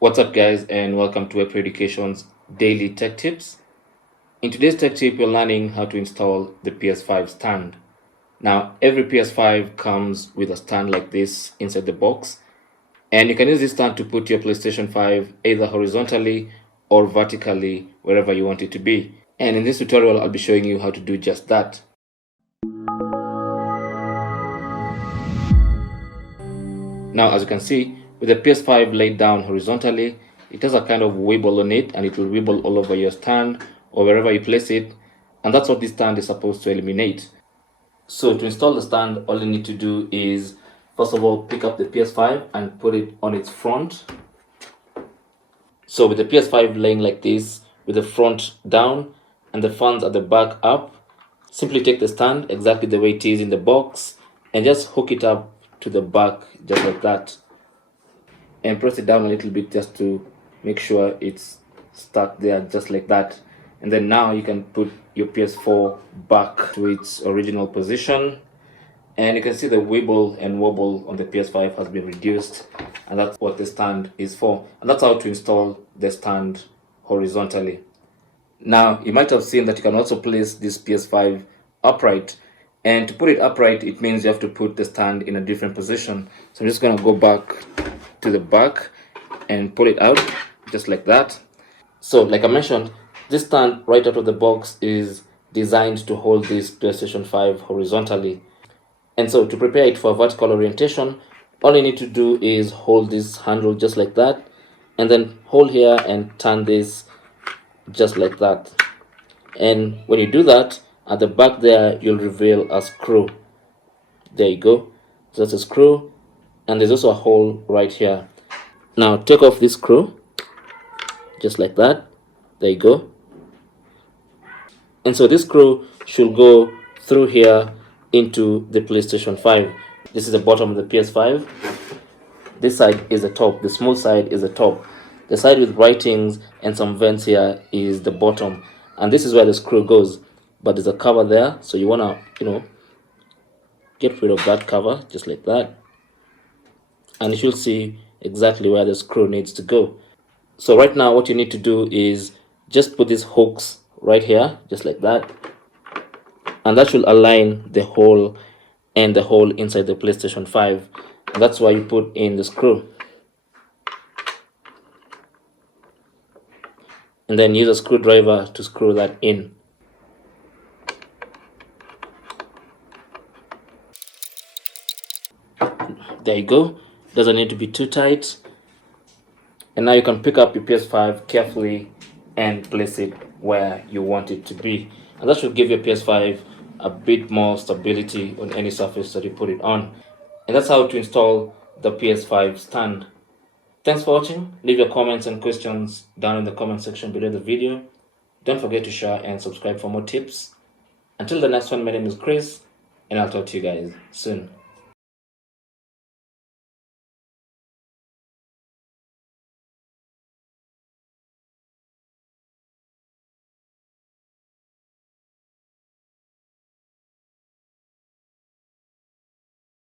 What's up guys, and welcome to Web Education's Daily Tech Tips. In today's tech tip, we're learning how to install the PS5 stand. Now, every PS5 comes with a stand like this inside the box, and you can use this stand to put your PlayStation 5 either horizontally or vertically wherever you want it to be. And in this tutorial, I'll be showing you how to do just that. Now, as you can see, with the PS5 laid down horizontally, it has a kind of wibble on it, and it will wibble all over your stand or wherever you place it, and that's what this stand is supposed to eliminate. So to install the stand, all you need to do is, first of all, pick up the PS5 and put it on its front. So with the PS5 laying like this, with the front down and the fans at the back up, simply take the stand exactly the way it is in the box and just hook it up to the back just like that, and press it down a little bit just to make sure it's stuck there just like that. And then now you can put your PS4 back to its original position, and you can see the wibble and wobble on the PS5 has been reduced, and that's what the stand is for. And that's how to install the stand horizontally. Now you might have seen that you can also place this PS5 upright, and to put it upright it means you have to put the stand in a different position. So I'm just going to go back to the back and pull it out just like that. So like I mentioned, this stand right out of the box is designed to hold this PlayStation 5 horizontally, and so to prepare it for vertical orientation, all you need to do is hold this handle just like that, and then hold here and turn this just like that. And when you do that, at the back there you'll reveal a screw. There you go, so that's a screw, and there's also a hole right here. Now take off this screw just like that. There you go. And so this screw should go through here into the PlayStation 5. This is the bottom of the PS5. This side is the top. The small side is the top. The side with writings and some vents here is the bottom, and this is where the screw goes. But there's a cover there, so you want to get rid of that cover just like that, and you should see exactly where the screw needs to go. So right now what you need to do is just put these hooks right here just like that, and that should align the hole and the hole inside the PlayStation 5, and that's why you put in the screw. And then use a screwdriver to screw that in. There you go. Doesn't need to be too tight. And now you can pick up your PS5 carefully and place it where you want it to be, and that should give your PS5 a bit more stability on any surface that you put it on. And that's how to install the PS5 stand. Thanks for watching. Leave your comments and questions down in the comment section below the video. Don't forget to share and subscribe for more tips. Until the next one, my name is Chris, and I'll talk to you guys soon.